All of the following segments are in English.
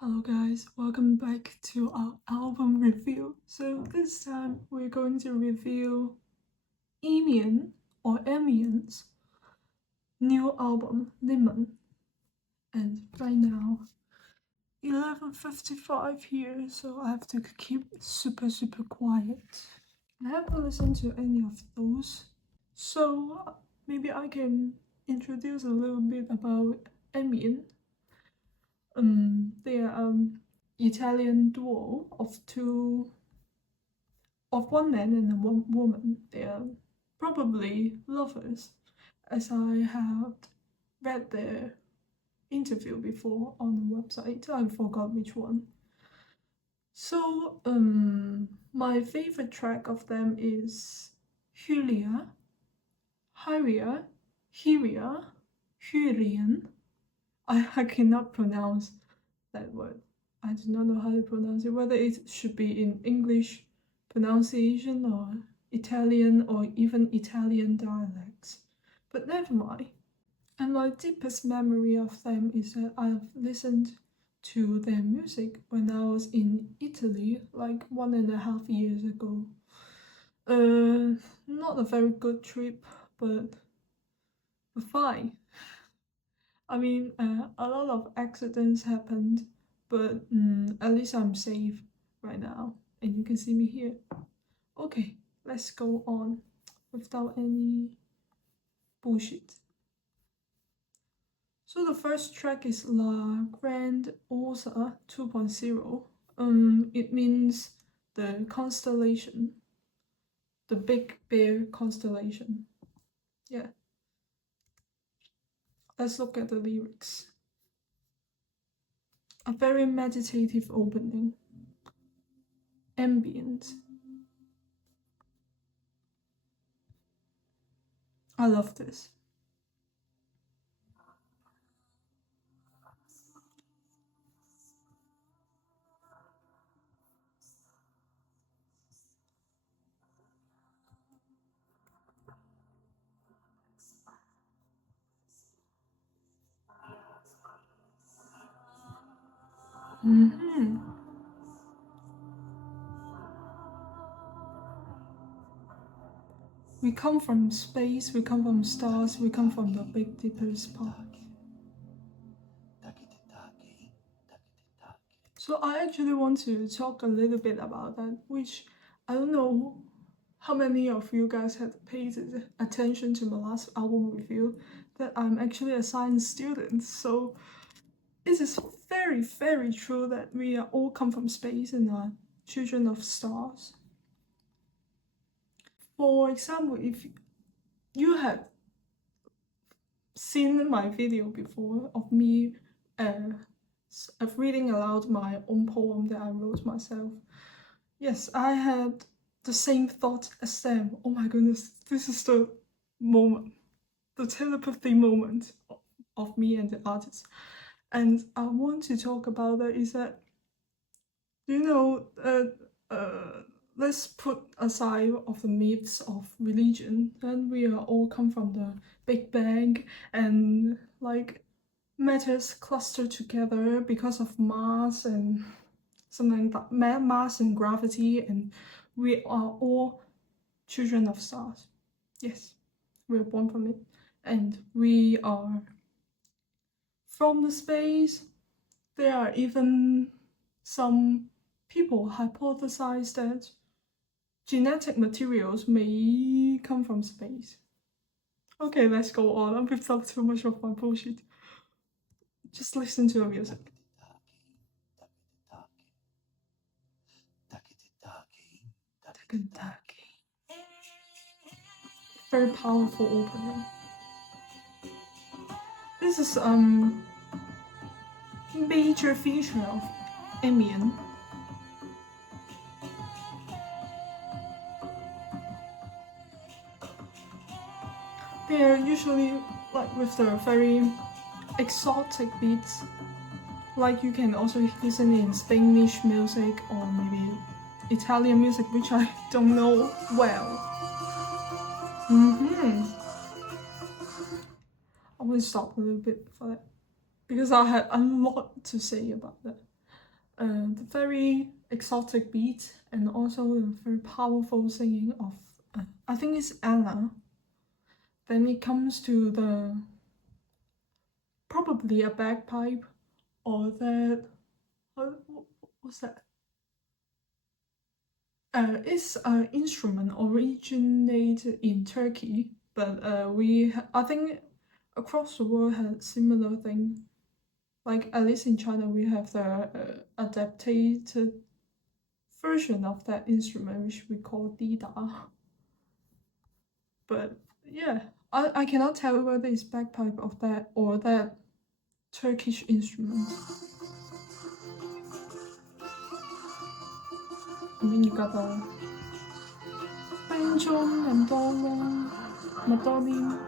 Hello guys, welcome back to our album review. So this time we're going to review Emian or Emian's new album LIMEN. And right now 11:55 here, so I have to keep super quiet. I haven't listened to any of those, so maybe I can introduce a little bit about Emian. They are Italian duo of one man and one woman. They are probably lovers, as I have read their interview before on the website. I forgot which one. So my favorite track of them is Hylia, Hyria, Hyria, Hyrian. I cannot pronounce that word. I do not know how to pronounce it, whether it should be in English pronunciation or Italian or even Italian dialects. But never mind. And my deepest memory of them is that I've listened to their music when I was in Italy like 1.5 years ago. Not a very good trip, but fine. I mean, a lot of accidents happened, but at least I'm safe right now, and you can see me here. Okay, let's go on without any bullshit. So the first track is La Grande Osa 2.0. It means the constellation, the Big Bear constellation. Yeah. Let's look at the lyrics. A very meditative opening. Ambient. I love this. We come from space, we come from stars, we come from the big deepest part. So I actually want to talk a little bit about that, which I don't know how many of you guys had paid attention to my last album review, that I'm actually a science student. So it is very true that we are all come from space and are children of stars. For example, if you have seen my video before of me of reading aloud my own poem that I wrote myself, yes, I had the same thought as them. Oh my goodness, this is the moment, the telepathy moment of me and the artist. And I want to talk about that is that, you know, let's put aside of the myths of religion, and we are all come from the Big Bang, and like matters cluster together because of mass and something like mass and gravity, and we are all children of stars. Yes, we are born from it, and we are from the space. There are even some people hypothesize that genetic materials may come from space. Okay, let's go on. I've without too much of my bullshit. Just listen to the music. Very powerful opening. This is major feature of Emian. They are usually like with the very exotic beats. Like you can also listen in Spanish music or maybe Italian music, which I don't know well. I will stop a little bit for that because I had a lot to say about that. the very exotic beat and also the very powerful singing of I think it's Anna. Then it comes to the probably a bagpipe or that what's that? It's an instrument originated in Turkey, but I think across the world had similar thing. Like at least in China, we have the adapted version of that instrument, which we call dida. But yeah, I cannot tell whether it's bagpipe of that or that Turkish instrument. And then you got the banjo and mandolin.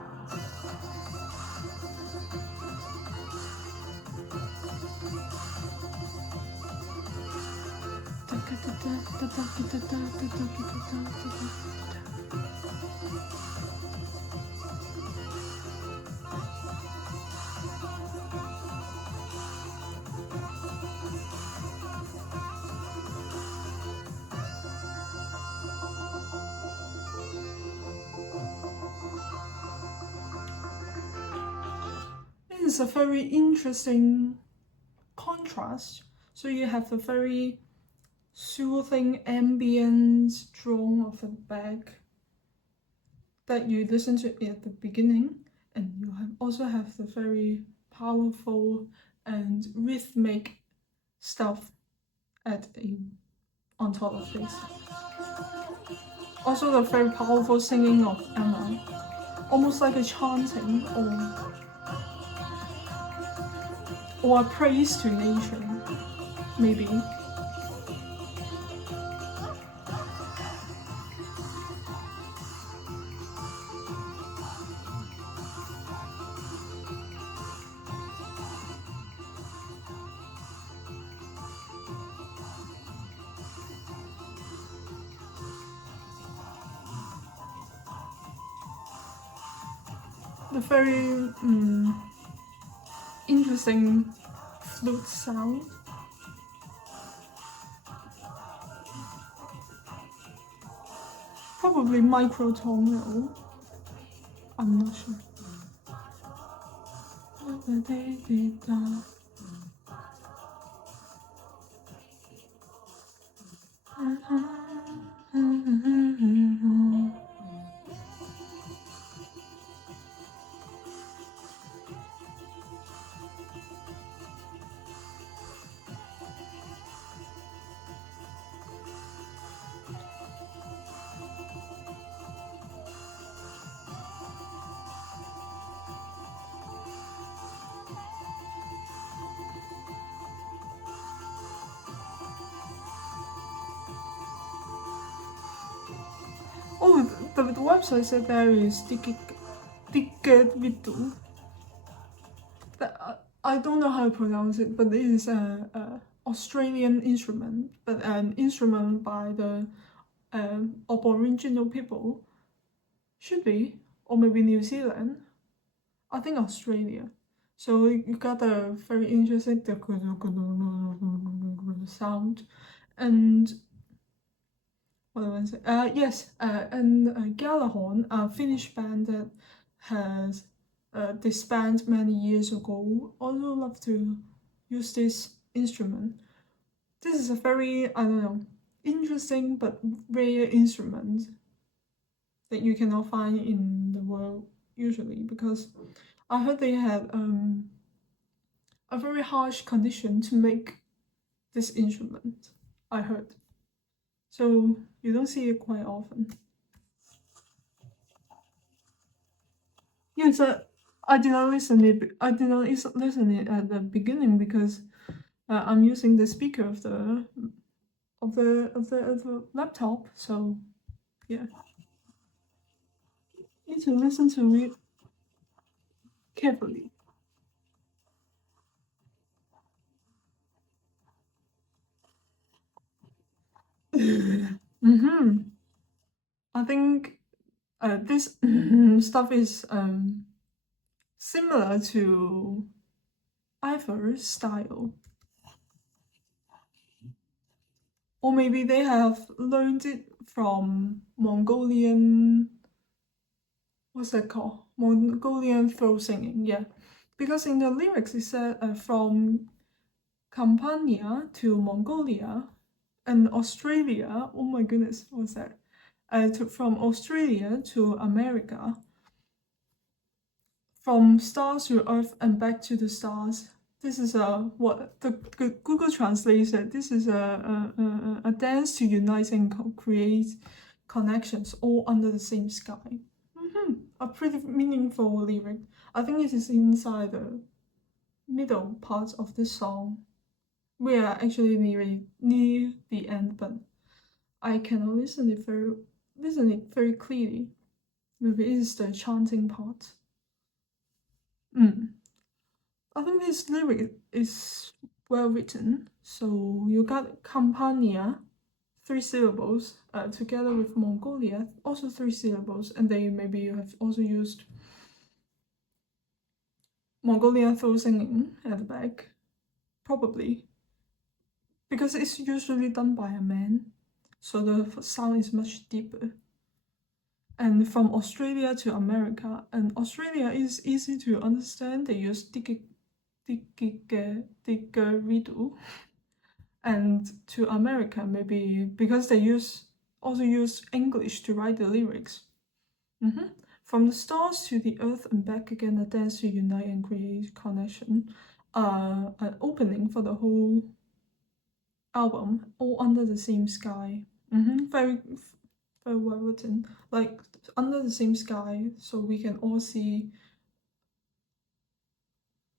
This is a very interesting contrast. So you have the very soothing ambient drone of the back that you listen to at the beginning, and you also have the very powerful and rhythmic stuff on top of this. Also the very powerful singing of Emma, almost like a chanting or a praise to nature, maybe. The very interesting flute sound. Probably microtonal. I'm not sure. Oh, the website said there is Ticket. I don't know how to pronounce it, but it is a Australian instrument, but an instrument by the Aboriginal people. Should be, or maybe New Zealand. I think Australia. So you got a very interesting sound, and what do I say? Yes, and Gallahorn, a Finnish band that has disbanded many years ago, also love to use this instrument. This is a very, I don't know, interesting but rare instrument that you cannot find in the world usually, because I heard they had a very harsh condition to make this instrument. I heard. So you don't see it quite often. Yes, I did not listen it. I did not listen it at the beginning because I'm using the speaker of the laptop. So yeah, need to listen to it carefully. I think this stuff is similar to Ivor's style. Or maybe they have learned it from Mongolian, what's that called? Mongolian throat singing, yeah. Because in the lyrics it said from Campania to Mongolia and Australia. Oh my goodness, what's that? From Australia to America, from stars to Earth and back to the stars. This is what the Google Translate said. This is a dance to unite and create connections all under the same sky. A pretty meaningful lyric. I think it is inside the middle part of the song. We are actually near the end, but I cannot listen it very clearly. Maybe it is the chanting part. I think this lyric is well written. So you got Campania, 3 syllables, together with Mongolia, also 3 syllables, and then maybe you have also used Mongolian throat singing at the back, probably, because it's usually done by a man, so the sound is much deeper. And from Australia to America, and Australia is easy to understand. They use didgeridoo, and to America maybe because they also use English to write the lyrics. From the stars to the earth and back again, a dance to unite and create connection. An opening for the whole album, all under the same sky. Very well written. Like under the same sky, so we can all see.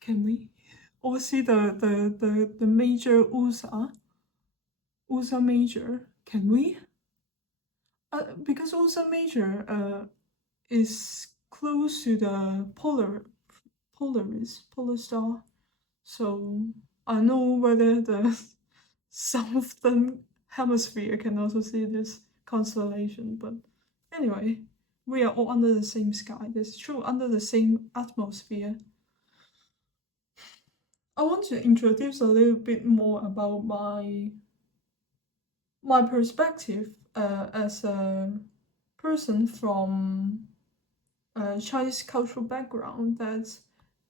Can we all see the major Ursa Major? Can we? Because Ursa Major is close to the polar star, so I know whether the southern hemisphere can also see this constellation. But anyway, we are all under the same sky. That's true, under the same atmosphere. I want to introduce a little bit more about my perspective as a person from a Chinese cultural background. That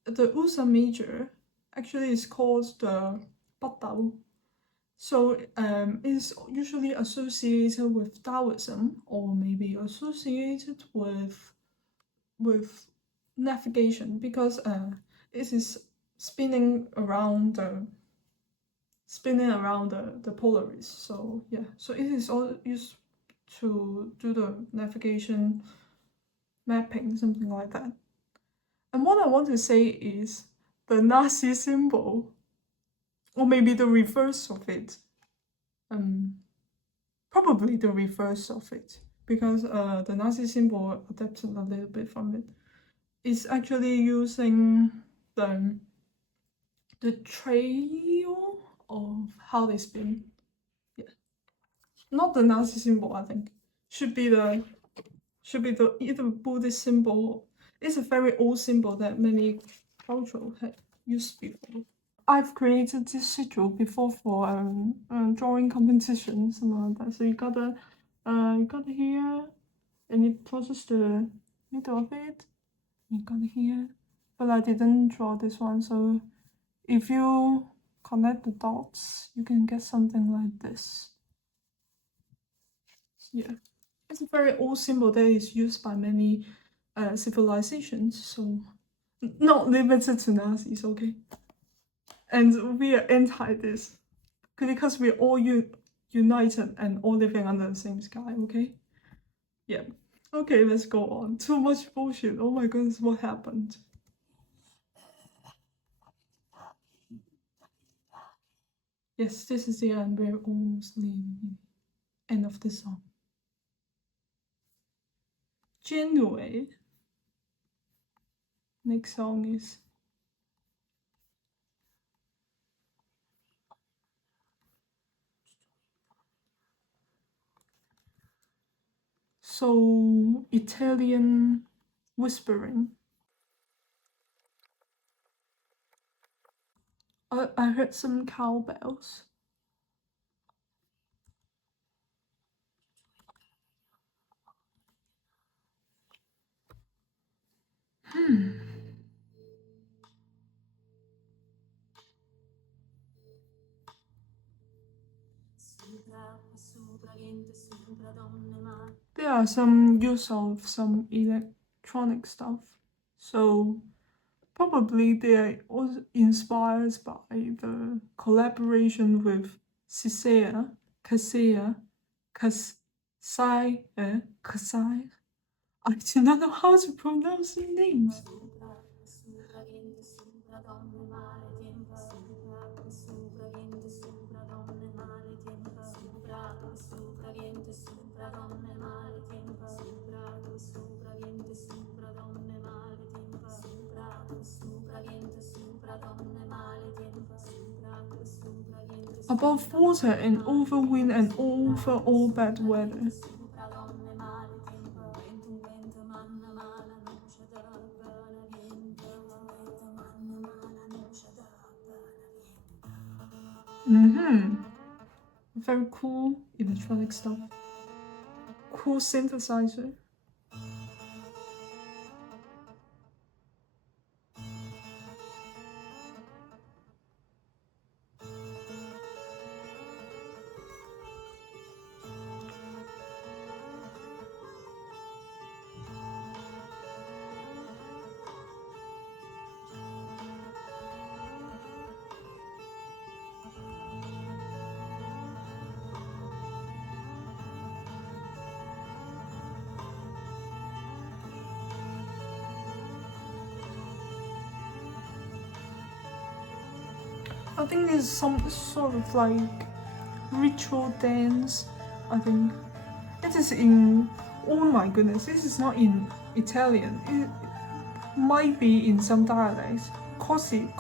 the Ursa Major actually is called the Batao. So it's usually associated with Taoism, or maybe associated with navigation, because it is spinning around the Polaris. So yeah, so it is all used to do the navigation, mapping, something like that. And what I want to say is the Nazi symbol, or maybe the reverse of it. Probably the reverse of it, because the Nazi symbol adapted a little bit from it. It's actually using the trail of how they spin. Yeah, not the Nazi symbol. I think should be the either Buddhist symbol. It's a very old symbol that many cultures had used before. I've created this schedule before for drawing competition, something like that. So you got here, and it crosses the middle of it. You got here, but I didn't draw this one. So if you connect the dots, you can get something like this. Yeah, it's a very old symbol that is used by many civilizations. So not limited to Nazis, okay? And we are anti this because we're all united and all living under the same sky, okay? Yeah. Okay, let's go on. Too much bullshit. Oh my goodness, what happened? Yes, this is the end. We're almost leaving the end of the song. Januae. Next song is so Italian whispering. I heard some cowbells. There are some use of some electronic stuff, so probably they are also inspired by the collaboration with Cassia, Kasai. I do not know how to pronounce the names. Above water and over wind and over all bad weather. Very cool electronic stuff. Cool synthesizer. I think there's some sort of like ritual dance. I think it is in. Oh my goodness, this is not in Italian. It might be in some dialects. Corsica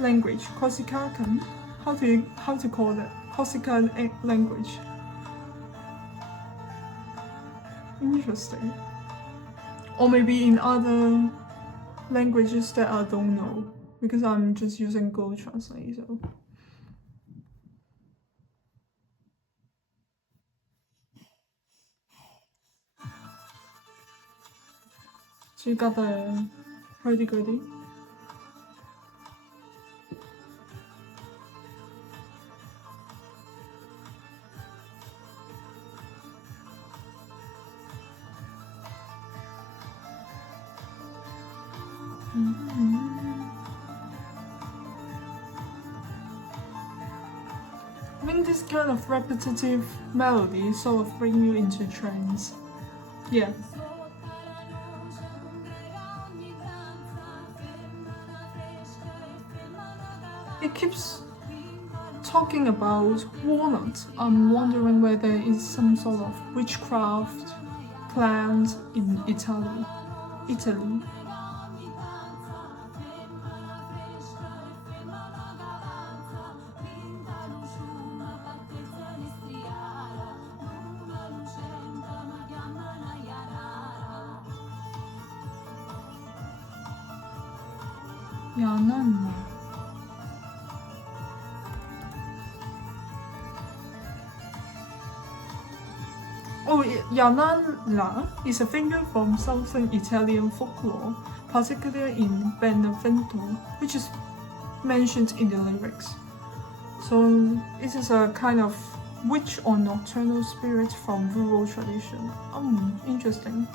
language. Corsican. How to call that? Corsican language. Interesting. Or maybe in other languages that I don't know, because I'm just using Google Translate. So. So you got the hurdy-gurdy. I mean, this kind of repetitive melody sort of bring you into trance. Yeah. It keeps talking about walnut. I'm wondering whether it's some sort of witchcraft plant in Italy. 야난라. Oh, Yananla is a figure from southern Italian folklore, particularly in Benevento, which is mentioned in the lyrics. So this is a kind of witch or nocturnal spirit from rural tradition. Interesting.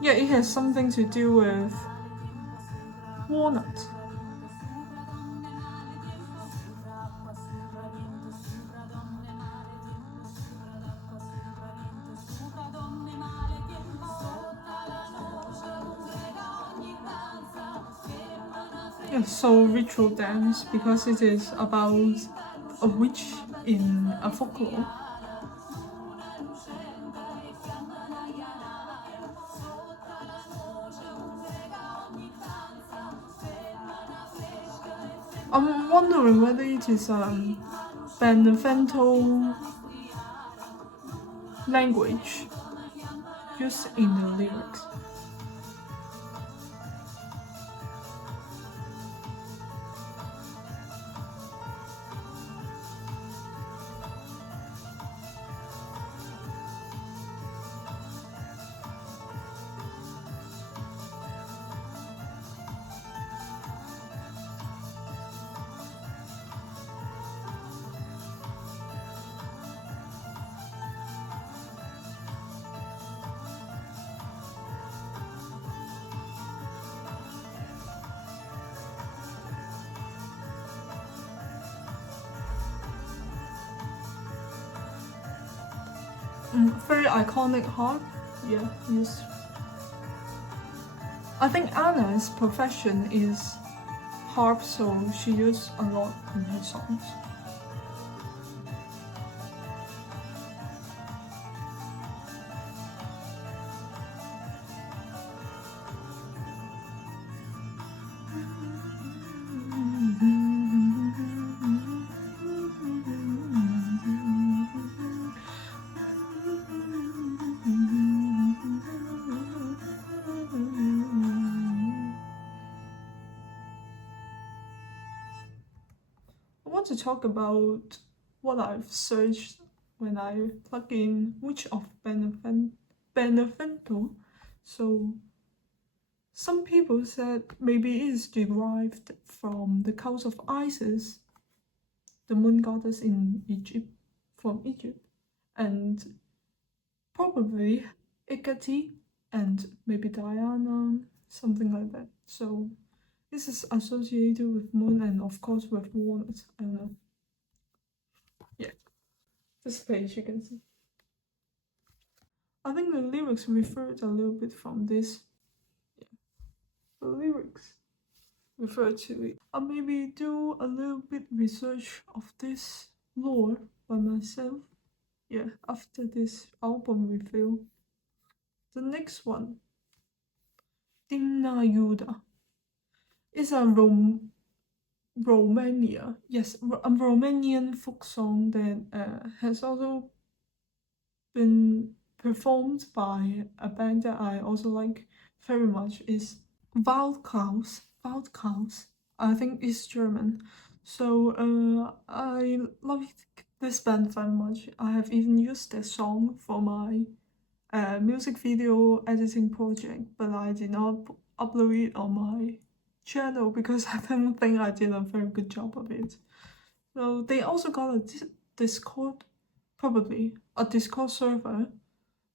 Yeah, it has something to do with walnut. Yeah, so ritual dance because it is about a witch in a folklore. I'm wondering whether it is Benevento language used in the lyrics. Very iconic harp. Yeah, used. I think Anna's profession is harp, so she used a lot in her songs. I want to talk about what I've searched when I plug in which of Benevento. So some people said maybe it is derived from the cult of Isis, the moon goddess in Egypt, from Egypt, and probably Hecate and maybe Diana, something like that. So this is associated with moon and of course with walnuts. I don't know. Yeah, this page you can see. I think the lyrics referred a little bit from this. Yeah, the lyrics refer to it. I'll maybe do a little bit research of this lore by myself. Yeah, after this album review. The next one, Dimna Yuda, is a Romania. Yes, a Romanian folk song that has also been performed by a band that I also like very much. Is Waldkaus. Waldkaus. I think it's German. So I love this band very much. I have even used their song for my music video editing project, but I did not upload it on my channel because I don't think I did a very good job of it. So they also got a Discord, probably a Discord server.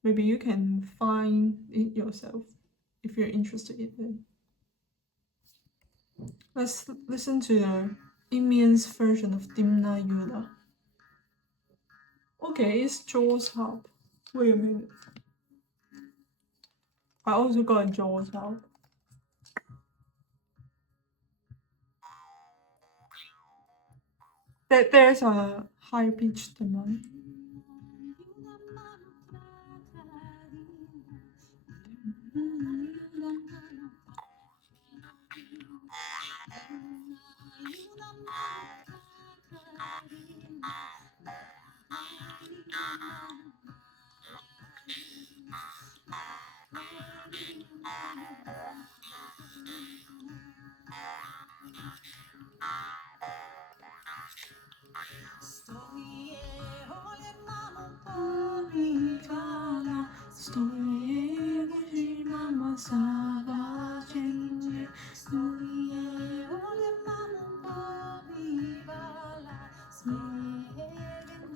Maybe you can find it yourself if you're interested in it. Let's listen to the Emian's version of Dimna Yuda. Okay, it's Jaws harp. Wait a minute. I also got a Jaws harp. There's a high pitched one.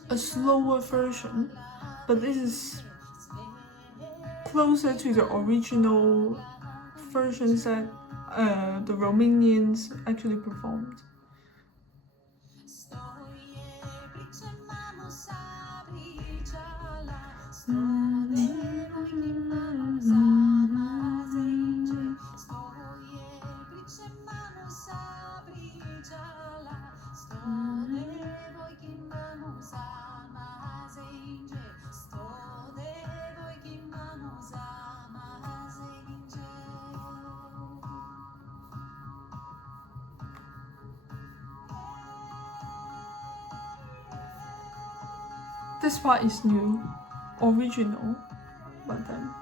A slower version, but this is closer to the original versions that the Romanians actually performed. This part is new, original, but then.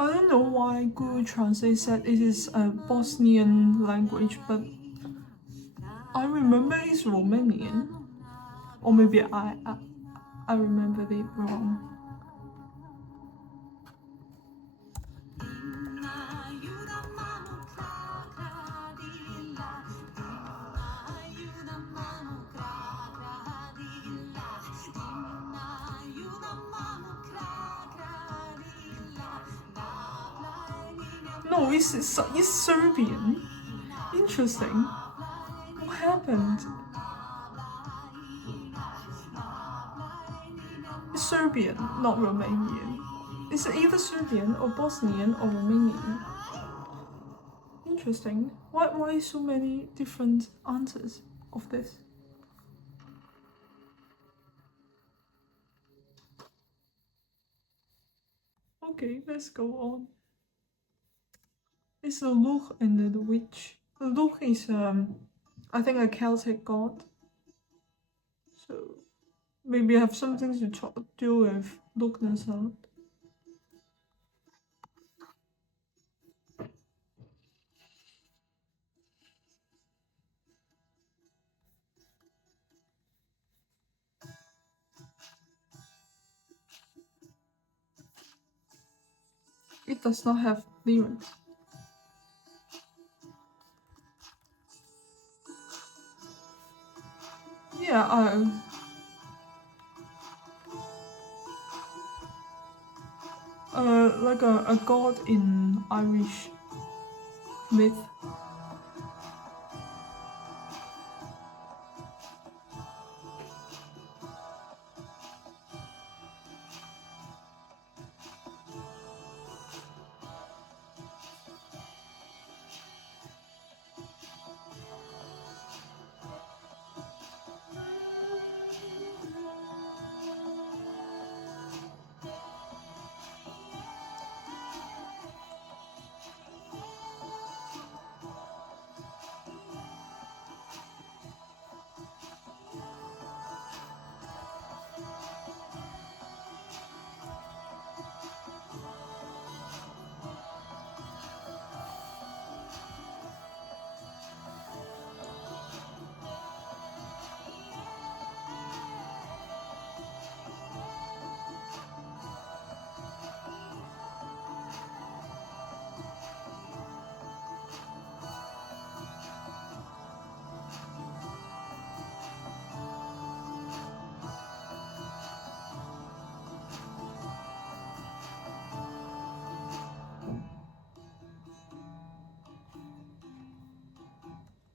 I don't know why Google Translate said it is a Bosnian language, but I remember it's Romanian. Or maybe I remembered it wrong. Oh, it's Serbian. Interesting. What happened? It's Serbian, not Romanian. It's either Serbian or Bosnian or Romanian. Interesting. Why so many different answers of this? Okay, let's go on. It's the Lugh and the witch. The Lugh is I think a Celtic god. So maybe I have something to do with Lugness out. It does not have lyrics. Yeah, like a god in Irish myth.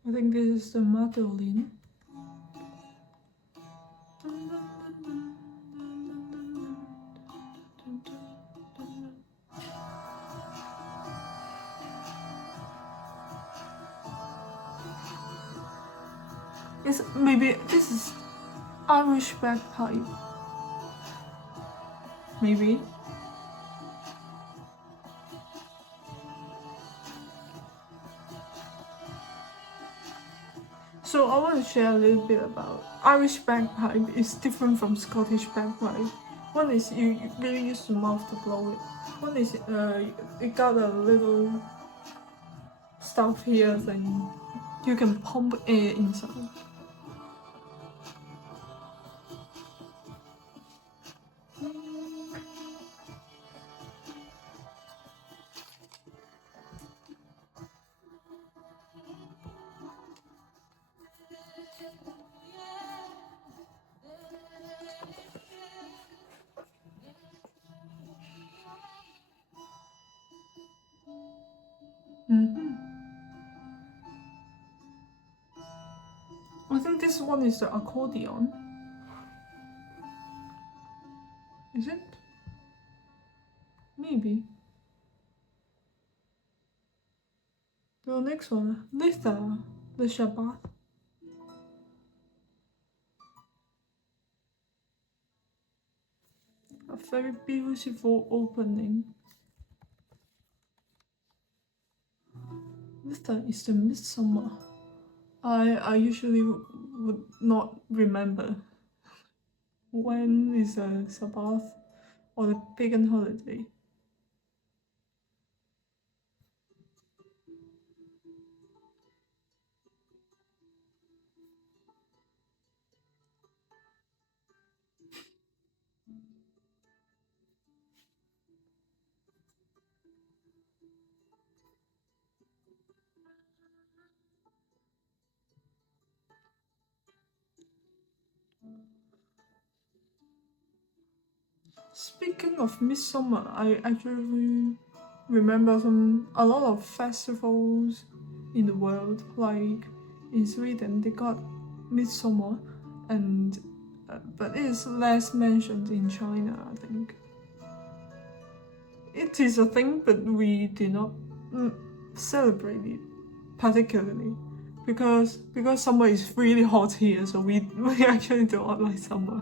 I think this is the mandolin. Maybe this is Irish bagpipe. Maybe. So I want to share a little bit about Irish bagpipe is different from Scottish bagpipe. One is you really use the mouth to blow it. One is it got a little stuff here, then you can pump air inside. I think this one is the accordion. Is it? Maybe. The next one, Litha, the Shabbat. A very beautiful opening. Litha is the midsummer. I usually would not remember when is a Sabbath or the pagan holiday. Speaking of midsummer, I actually remember a lot of festivals in the world, like in Sweden they got Midsummer, and but it is less mentioned in China, I think. It is a thing, but we do not celebrate it particularly because summer is really hot here, so we actually do not like summer,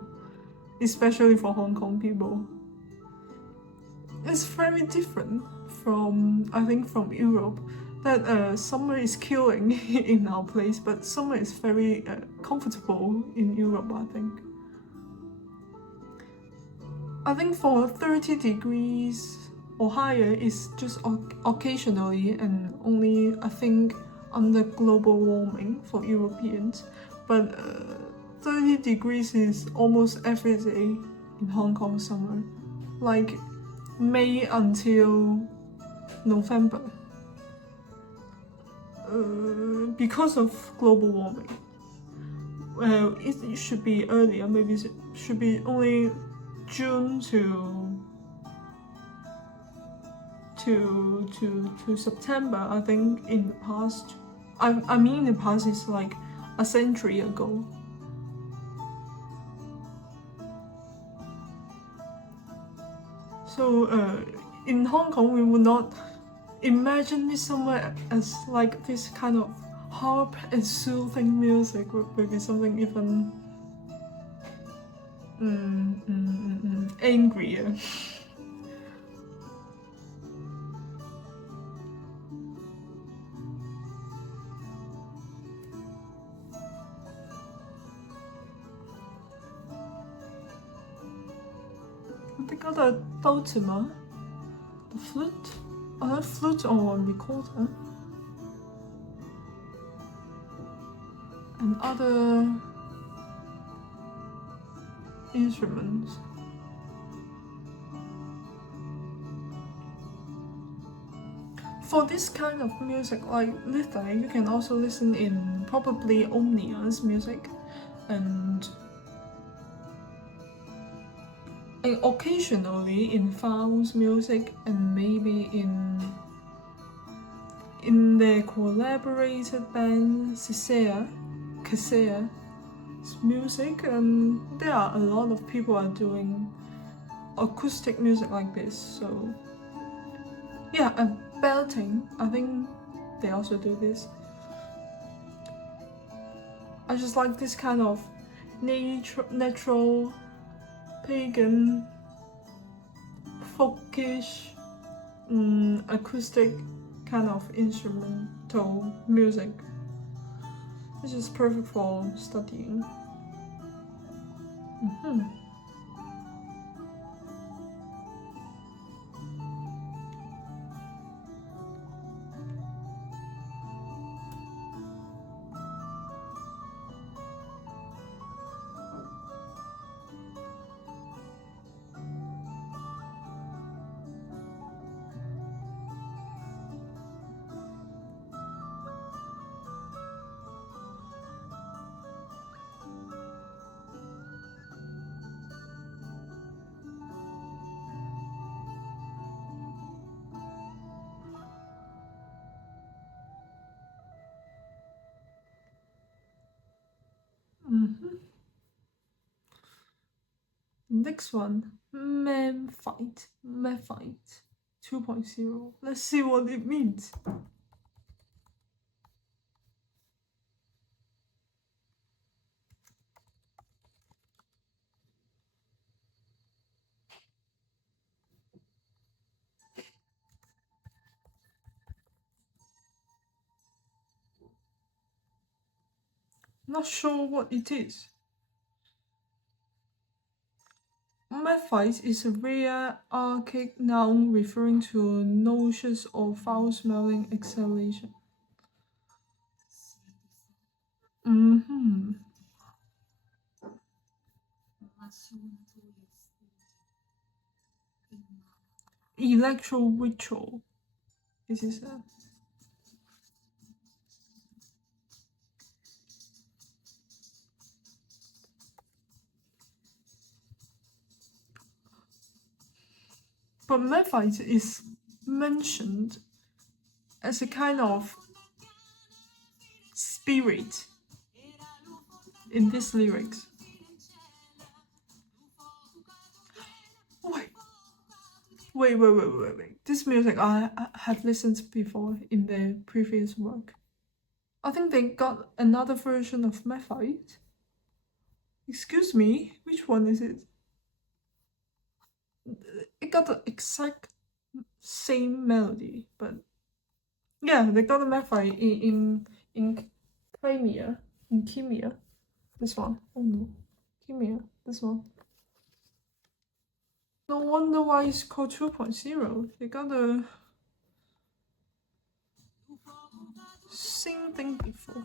especially for Hong Kong people. It's very different from, I think, from Europe, that summer is killing in our place, but summer is very comfortable in Europe, I think. I think for 30 degrees or higher is just occasionally and only, I think, under global warming for Europeans, but 30 degrees is almost every day in Hong Kong summer, like May until November, because of global warming. It should be earlier, maybe it should be only June to September. I think in the past, I mean in the past is like a century ago. So in Hong Kong, we would not imagine Midsummer as like this kind of harp and soothing music, maybe something even angrier. They got a Dotima, the flute, a flute on recorder, and other instruments. For this kind of music, like Lithy, you can also listen in probably Omnia's music, and occasionally in Faust's music, and maybe in their collaborated band Casea's music, and there are a lot of people are doing acoustic music like this. So yeah, and belting, I think they also do this. I just like this kind of natural, pagan, folkish, acoustic kind of instrumental music. It's just perfect for studying. Next one, Memphite 2.0. Let's see what it means. Not sure what it is. Memphite is a rare archaic noun referring to nauseous or foul-smelling exhalation. Electro ritual. This is a but Memphite is mentioned as a kind of spirit in these lyrics. Wait. This music I had listened before in their previous work. I think they got another version of Mephite. Excuse me, which one is it? It got the exact same melody, but yeah, they got a Mephite in Chimia. In Chimia. This one. Oh no. Chimia. This one. No wonder why it's called 2.0. They got the same thing before.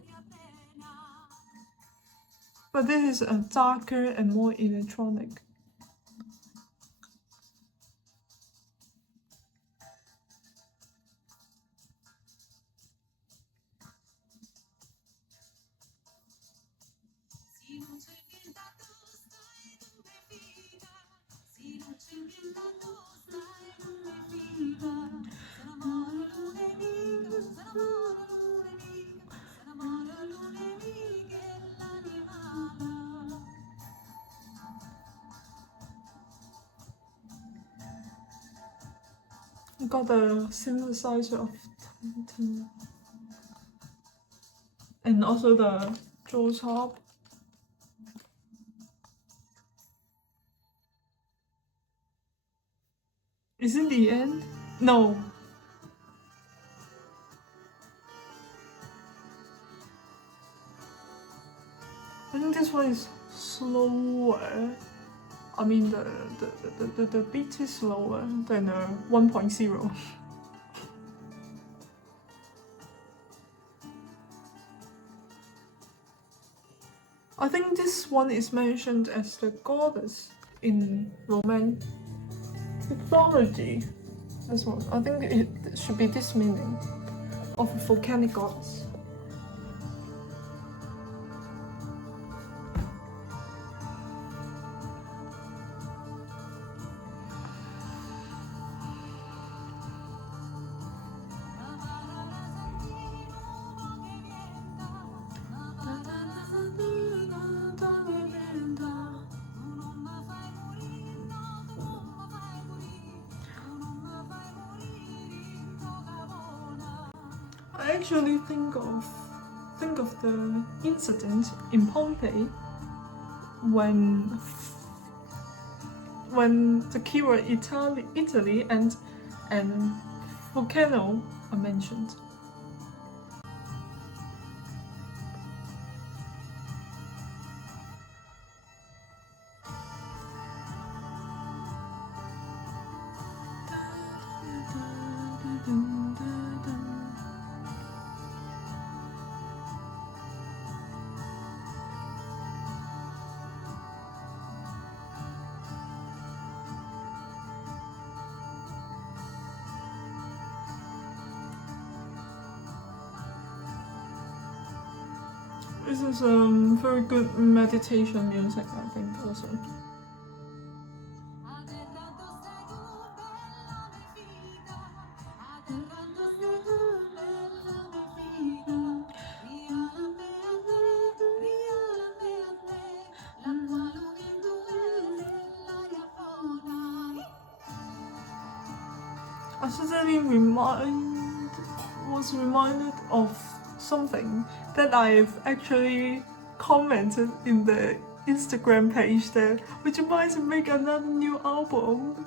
But this is a darker and more electronic. Got a synthesizer of and also the jaw top. Is it the end? No. I think this one is slower. I mean the beat is slower than 1.0. I think this one is mentioned as the goddess in Roman mythology. This one, I think it should be this meaning of a volcanic goddess. I actually think of the incident in Pompeii when the keyword Italy and volcano are mentioned. This is very good meditation music, I think, also. I suddenly was reminded of something that I've actually commented in the Instagram page that would you mind to make another new album?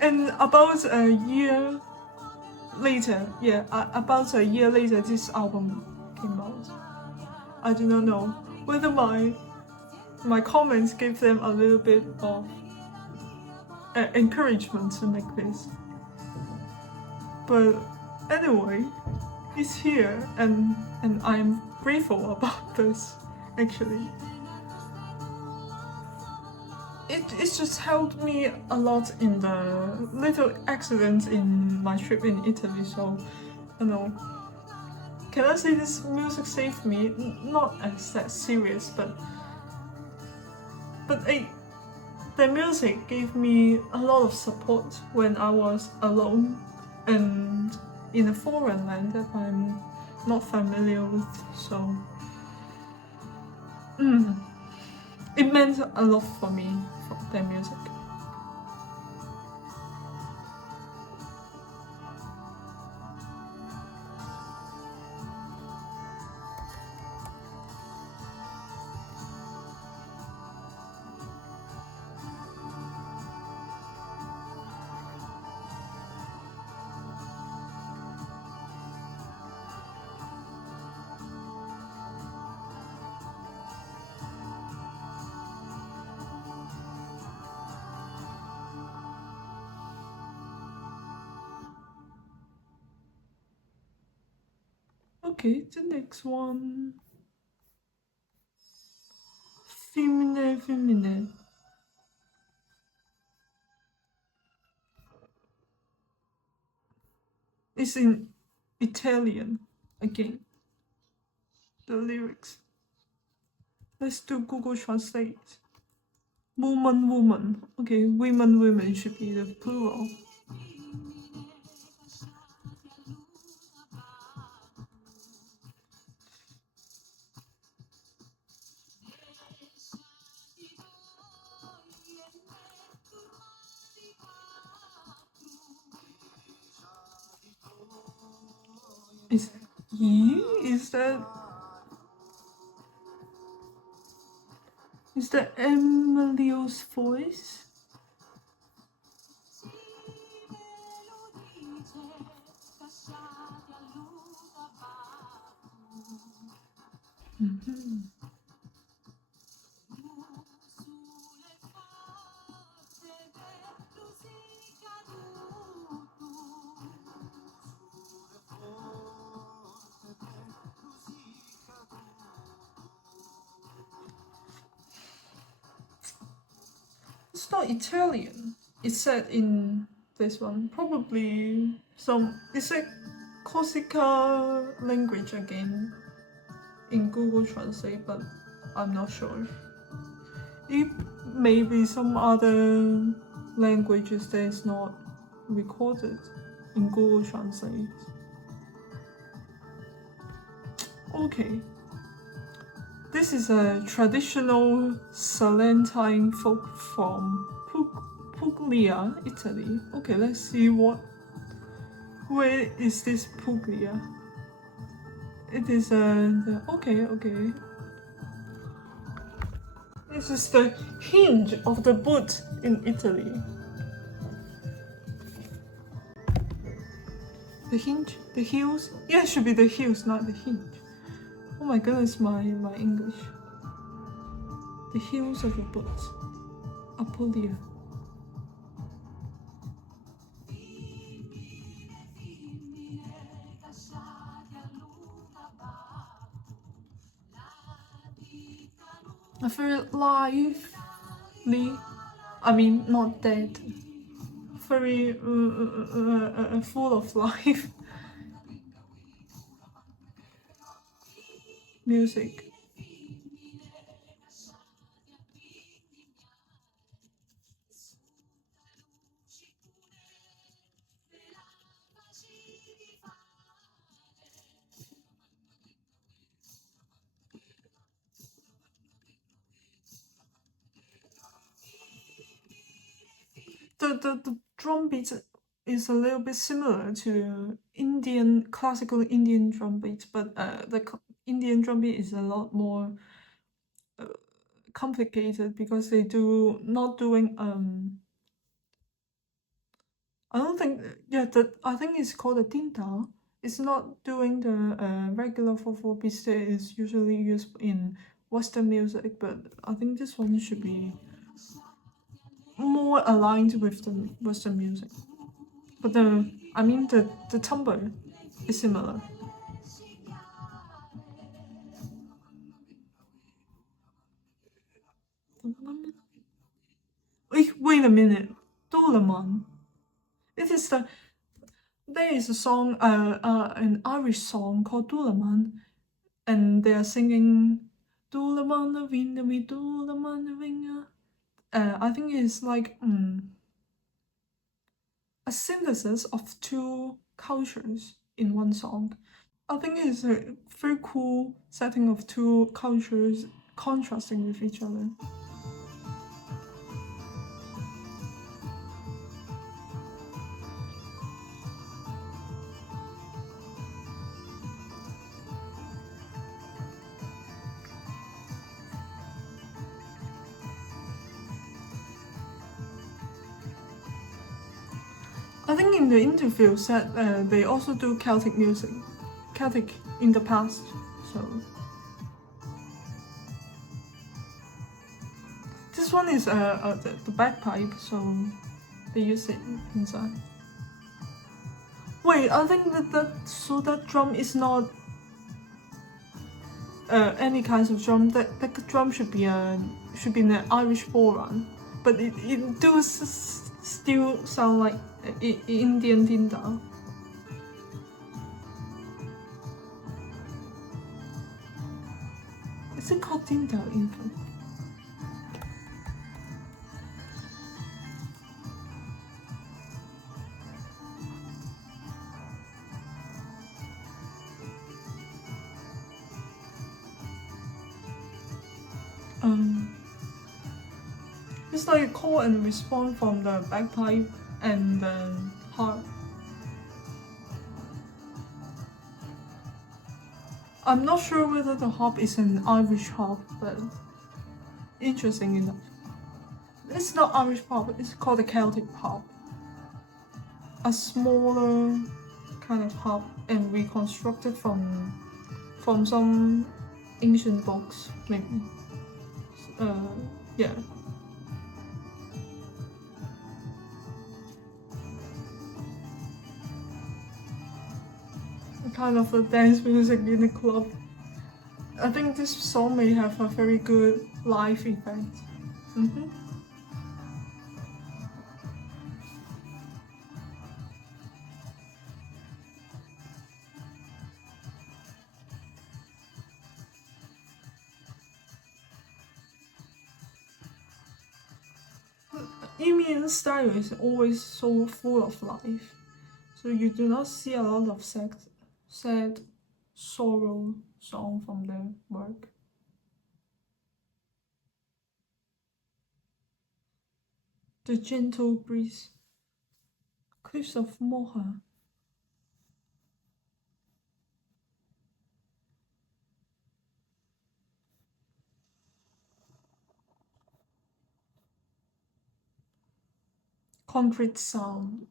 And about a year later, this album came out. I do not know whether my comments gave them a little bit of encouragement to make this. But anyway, it's here and I'm grateful about this, actually. It's just helped me a lot in the little accidents in my trip in Italy, so, you know, can I say this music saved me? Not as that serious, but the music gave me a lot of support when I was alone and in a foreign land that I'm not familiar with, so it meant a lot for me, for their music. Okay, the next one. Femine. It's in Italian again. The lyrics. Let's do Google Translate. Woman. Okay, women should be the plural. Is he? Is that Emilio's voice? It's not Italian. It's said in this one. Probably some. It's a Corsica language again in Google Translate, but I'm not sure. It may be some other languages that is not recorded in Google Translate. Okay. This is a traditional Salentine folk from Puglia, Italy. Okay, let's see where is this Puglia? It is okay. This is the hinge of the boot in Italy. The hinge? The heels? Yeah, it should be the heels, not the hinge. Oh my goodness, my English. The heels of a boot. Apolia. I feel lively. I mean, not dead. Very full of life. Music. The drum beat is a little bit similar to classical Indian drum beat, but the Indian drum beat is a lot more complicated because they do not doing I don't think I think it's called a tinta. It's not doing the regular 4/4 beats that is usually used in Western music, but I think this one should be more aligned with the Western music. But the timbre is similar. Wait a minute. Dolaman. It is there is a song, an Irish song called Dulaman, and they are singing Dulaman the Vinda, we Dulaman the Vinga. I think it's like a synthesis of two cultures in one song. I think it's a very cool setting of two cultures contrasting with each other. I think in the interview said they also do Celtic music, Celtic in the past, so. This one is the bagpipe, so they use it inside. Wait, I think that drum is not any kinds of drum. That drum should be an Irish ballroom, but it does still sound like Indian dindal. Is it called dindal even? It's like a call and response from the bagpipe and the harp. I'm not sure whether the harp is an Irish harp, but interesting enough. It's not Irish harp, it's called a Celtic harp. A smaller kind of harp and reconstructed from some ancient books, maybe. Yeah. Kind of a dance music in a club. I think this song may have a very good live effect. Emian style is always so full of life, so you do not see a lot of sad sorrow song from their work. The gentle breeze. Cliffs of Moher. Concrete sound.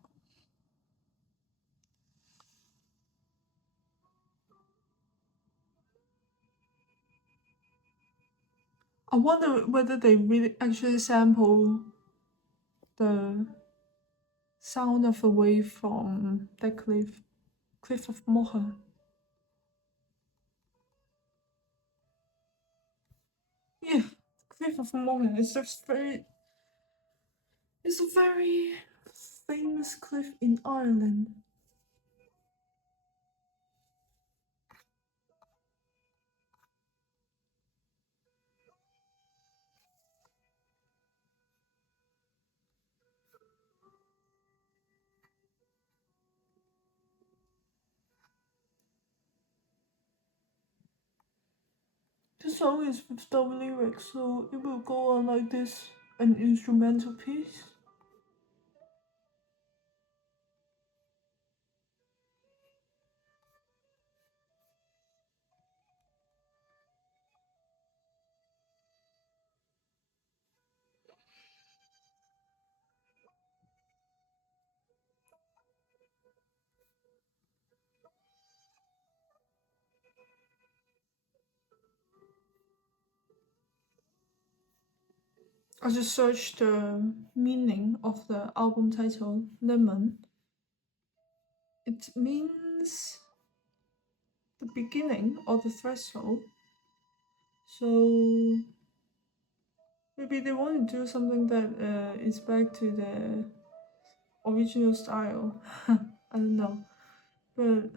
I wonder whether they really actually sample the sound of a wave from that cliff of Moher. Yeah, cliff of Moher is just it's a very famous cliff in Ireland. The song is without lyrics, so it will go on like this, an instrumental piece. I just searched the meaning of the album title, LIMEN. It means the beginning or the threshold. So maybe they want to do something that is back to the original style. I don't know. But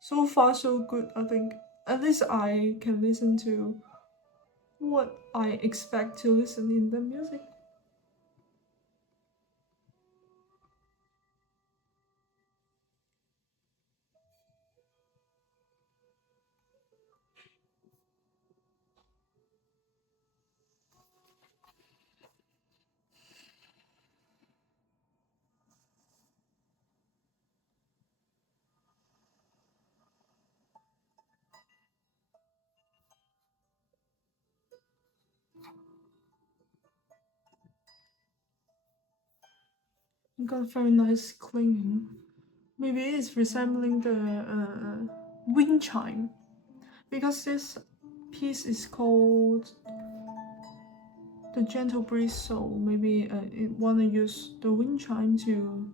so far so good, I think. At least I can listen to what I expect to listen in the music. got very nice clinging. Maybe it's resembling the wind chime, because this piece is called the gentle breeze, so maybe it want to use the wind chime to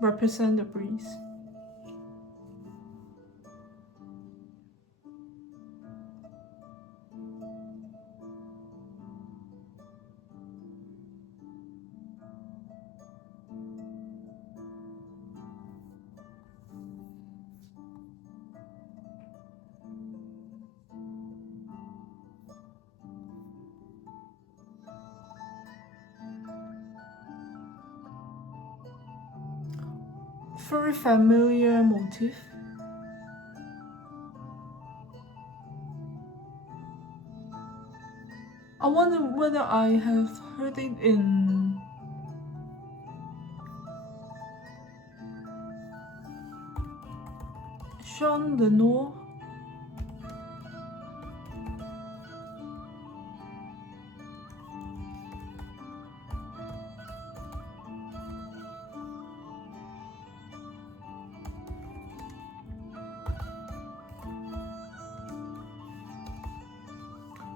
represent the breeze. Very familiar motif. I wonder whether I have heard it in Jean Lenoir.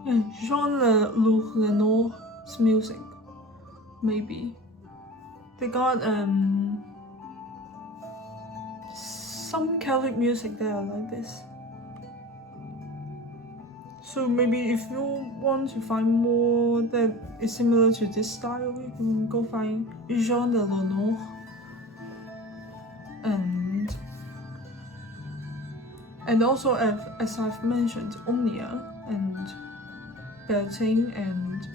Yeah, Jean-Luc Lenoir's music, maybe. They got some Celtic music there like this. So maybe if you want to find more that is similar to this style, you can go find Jean de Lenoir and also as I've mentioned, Omnia and Belting and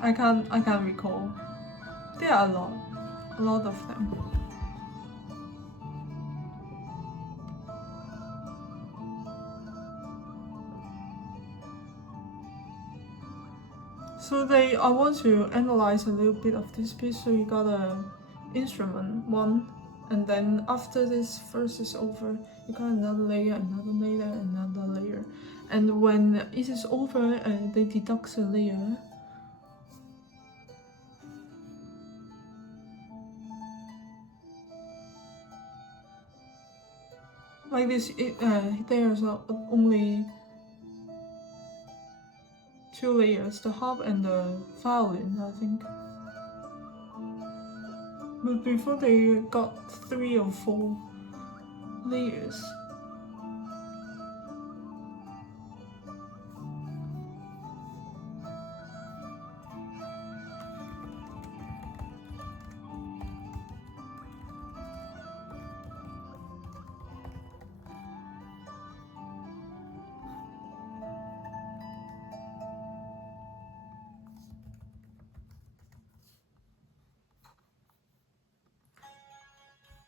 I can't recall. There are a lot of them. So I want to analyze a little bit of this piece. So you got a instrument one, and then after this verse is over, you got another layer, another layer, and when it is over, they deduct a layer. Like this, there's only 2 layers, the harp and the violin, I think. But before they got 3 or 4 layers.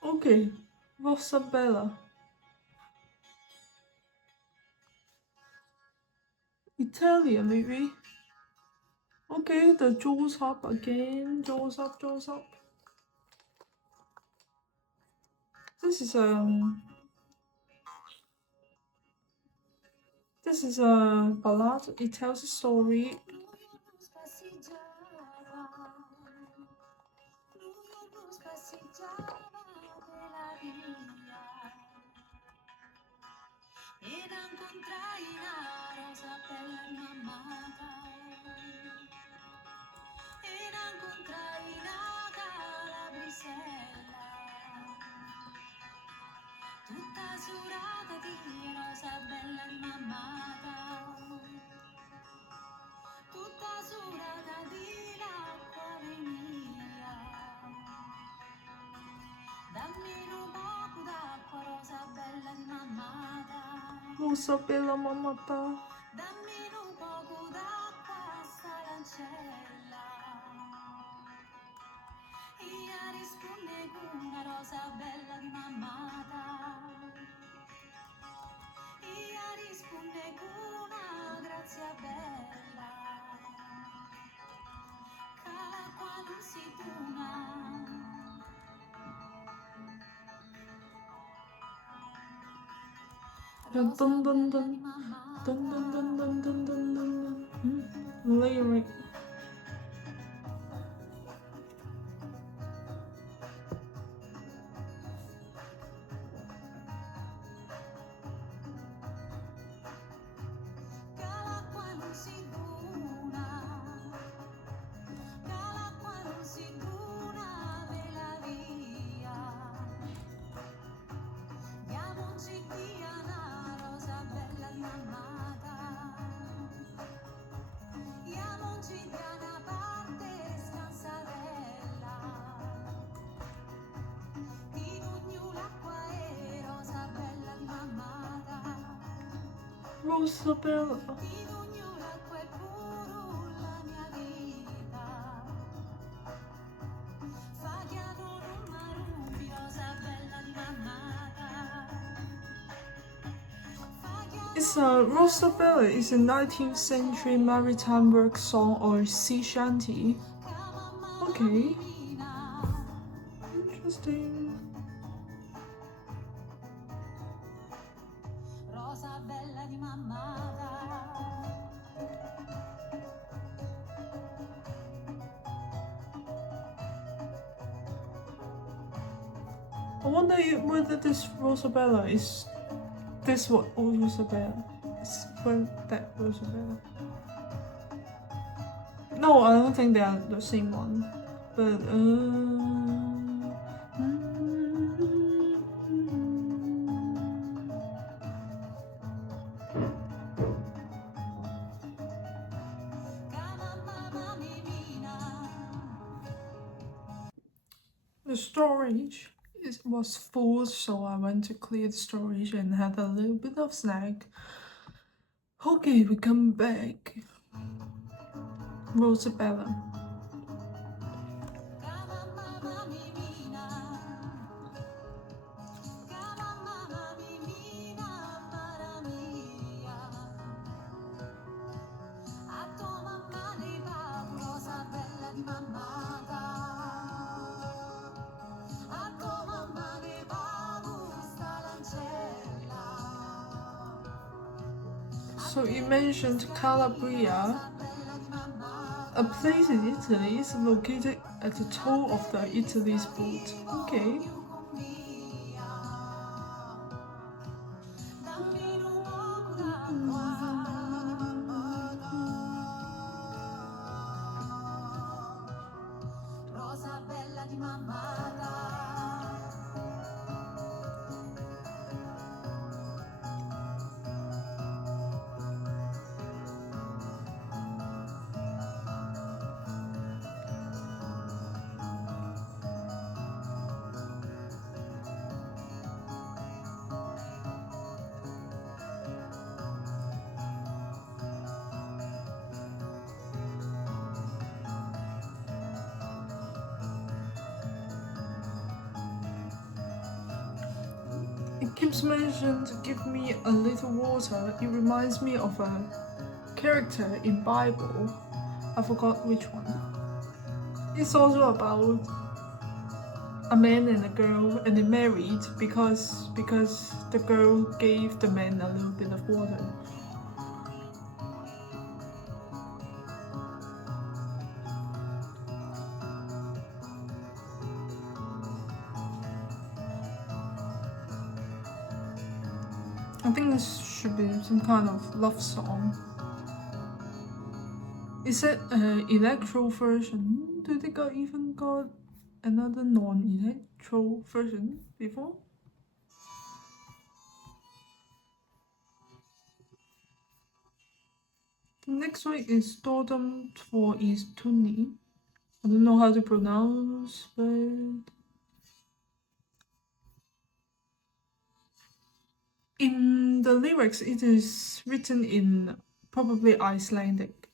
Okay, Rosa Bella. Italian, maybe. Okay, the jaws up again. Jaws up, jaws up. This is a ballad. It tells a story. Rosa Bella mamata. Dun dun dun dun dun dun dun dun dun dun dun. lyric. Rosabella. Rosabella is a 19th century maritime work song or sea shanty. Okay. Interesting. I wonder whether this Rosabella is this what Rosabella is from that Rosabella. No, I don't think they are the same one. But the storage was full, so I went to clear the storage and had a little bit of snack. Okay, we come back. Rosabella. So you mentioned Calabria. A place in Italy is located at the toe of the Italy's boot. Okay. It keeps mentioning to give me a little water. It reminds me of a character in Bible. I forgot which one. It's also about a man and a girl, and they married because the girl gave the man a little bit of water. I think this should be some kind of love song. Is it an electro version? Do they even got another non-electro version before? The next one is Dodam for is Tuni. I don't know how to pronounce, but in the lyrics it is written in probably Icelandic.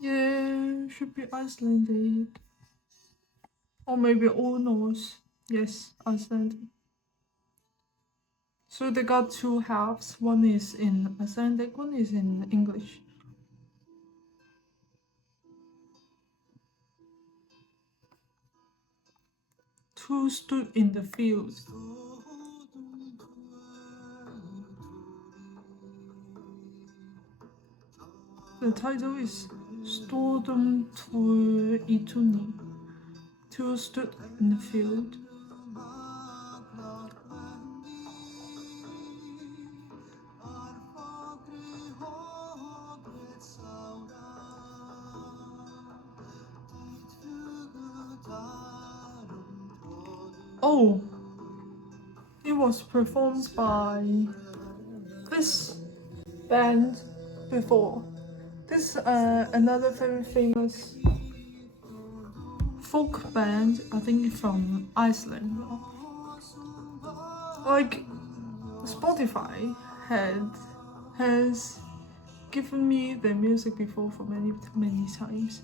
Yeah, should be Icelandic. Or maybe Old Norse. Yes, Icelandic. So they got two halves. One is in Icelandic, one is in English. Two stood in the field. the title is Stordom Tur Ituni. Two stood in the field. Oh, it was performed by this band before. This another very famous folk band, I think from Iceland. Like Spotify has given me their music before for many times.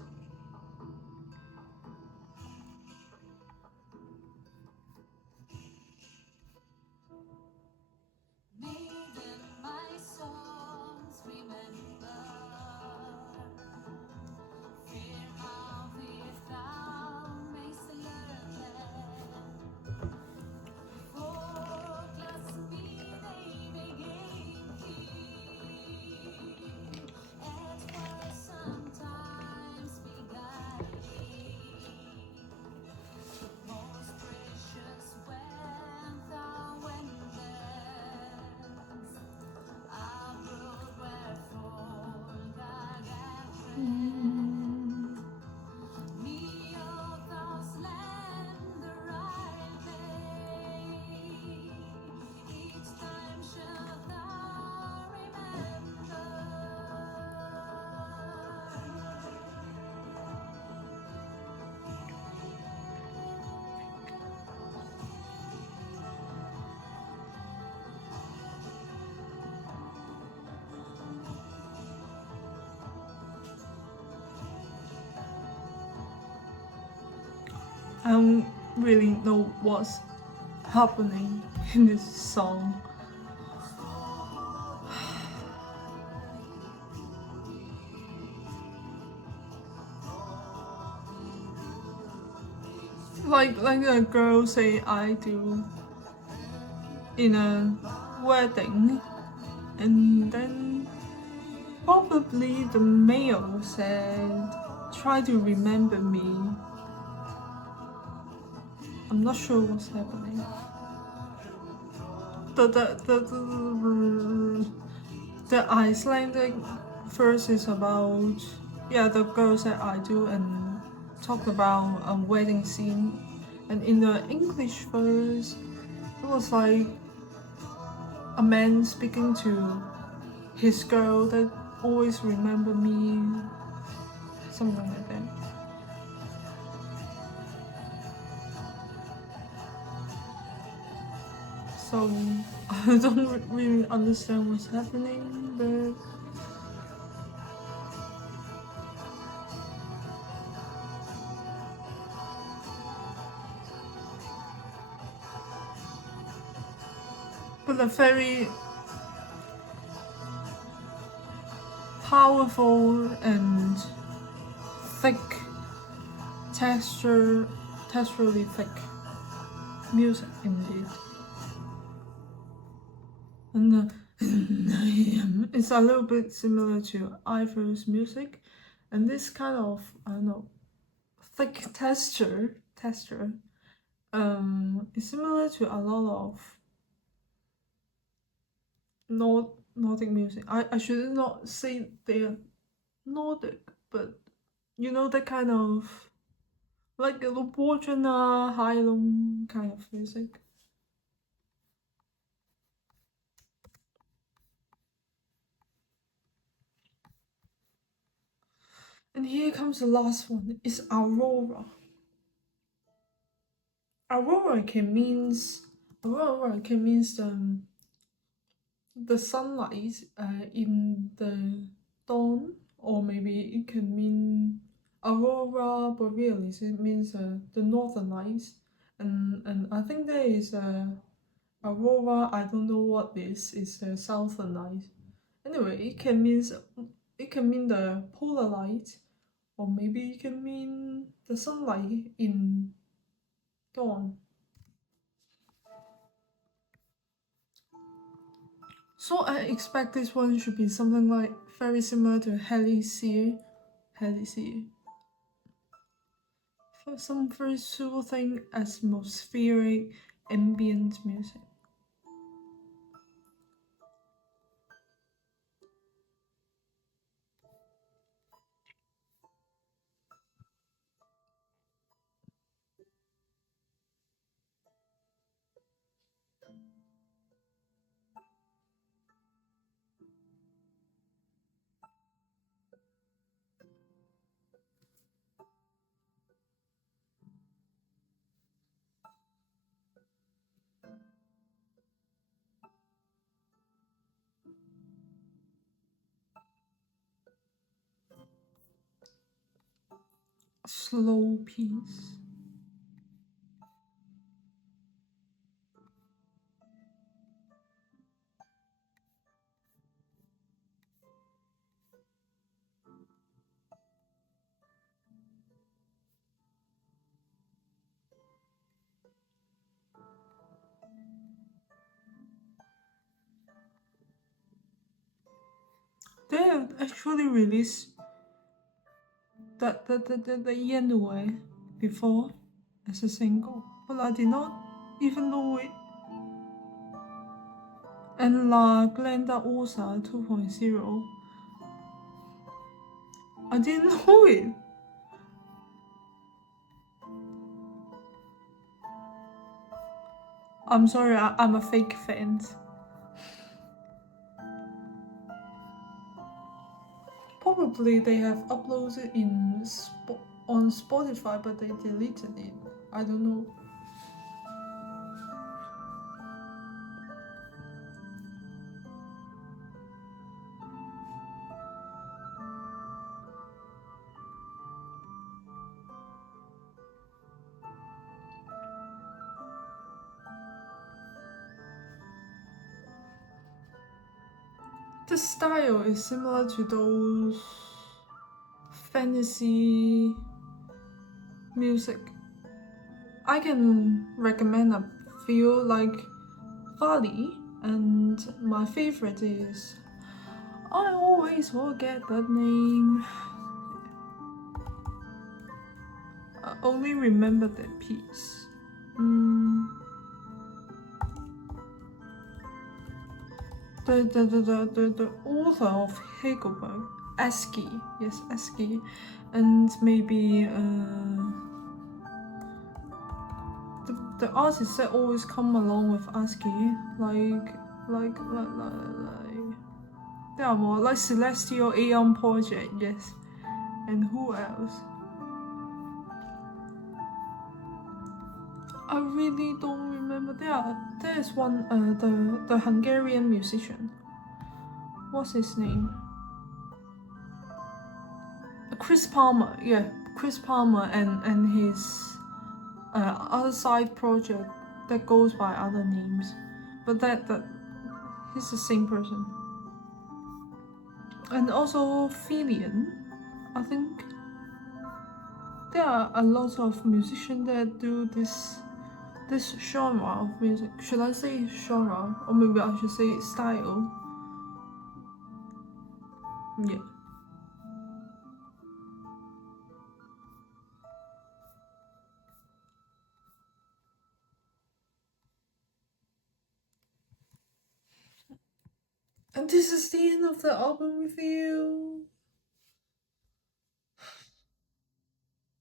I don't really know what's happening in this song. Like a girl say I do in a wedding, and then probably the male said, try to remember me. I'm not sure what's happening. The Icelandic verse is about, yeah, the girl said I do and talked about a wedding scene, and in the English verse it was like a man speaking to his girl that always remember me, something like that. So I don't really understand what's happening, but a very powerful and thick texturally thick music indeed. And it's a little bit similar to Ivor's music, and this kind of, I don't know, thick texture is similar to a lot of Nordic music. I should not say they're Nordic, but you know, that kind of like a Lopojana, Heilung kind of music. And here comes the last one. It's Aurora. Aurora can means the sunlight in the dawn, or maybe it can mean Aurora borealis. It means the northern lights, and I think there is Aurora. I don't know what this is. The southern light. Anyway, it can mean the polar light, or maybe it can mean the sunlight in dawn. So I expect this one should be something like very similar to Helice. For some very soothing, atmospheric, ambient music. Slow piece. They have actually released the Januae before as a single, but I did not even know it. And La Glenda Osa 2.0, I didn't know it. I'm sorry, I'm a fake fan. Probably they have uploaded on Spotify, but they deleted it. I don't know. The style is similar to those fantasy music. I can recommend a few like Valley, and my favorite is I always forget the name. I only remember that piece. The author of Hegelberg, Esky, yes, Esky, and maybe the artists that always come along with Esky, like they are more like Celestial Aeon Project, yes, and who else? I really don't remember. There's one the Hungarian musician. What's his name? Chris Palmer, yeah, Chris Palmer and his other side project that goes by other names, but that he's the same person. And also Filian, I think there are a lot of musicians that do this genre of music. Should I say genre, or maybe I should say style? Yeah. And this is the end of the album review.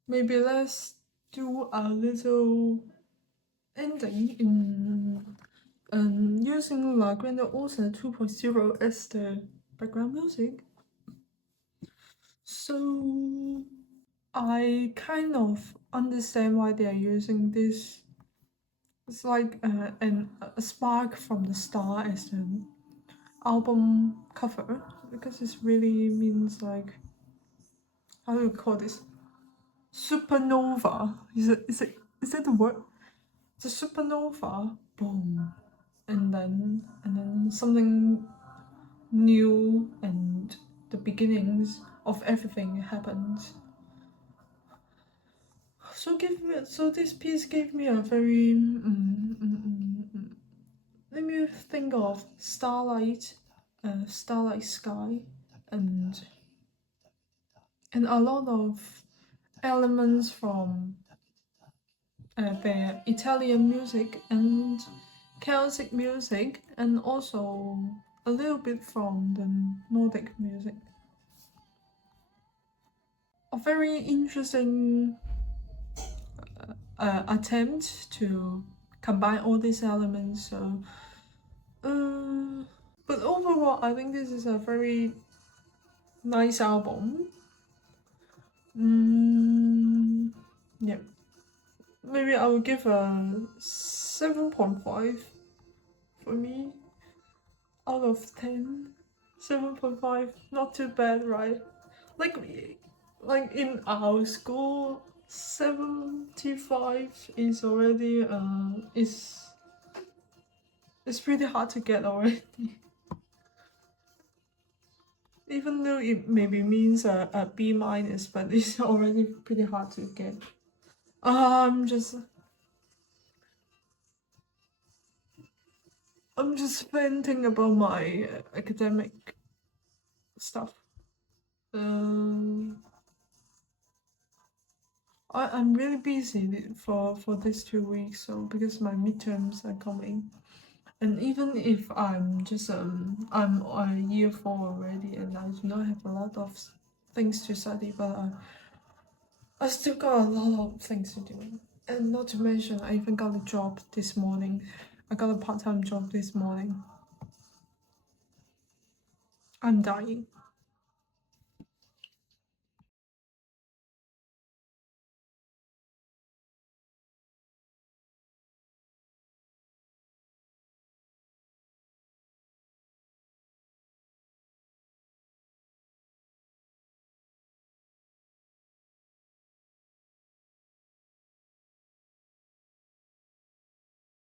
Maybe let's do a little ending in using La Grande Osa 2.0 as the background music. So I kind of understand why they are using this. It's like a spark from the star as the album cover, because it really means like, how do you call this? Supernova. Is that the word? The supernova, boom, and then something new and the beginnings of everything happens. So this piece gave me a very let me think of starlight sky, and a lot of elements from the Italian music and Celtic music, and also a little bit from the Nordic music. A very interesting attempt to combine all these elements. So, but overall, I think this is a very nice album. Yeah, maybe I would give a 7.5 for me out of 10. 7.5, not too bad, right? Like in our school, 75 is already it's pretty hard to get already. Even though it maybe means a B minus, but it's already pretty hard to get. I'm just venting about my academic stuff. I'm really busy for these 2 weeks, so because my midterms are coming, and even if I'm just I'm on year 4 already, and I do not have a lot of things to study, but I still got a lot of things to do. And not to mention, I even got a job this morning. I got a part-time job this morning. I'm dying.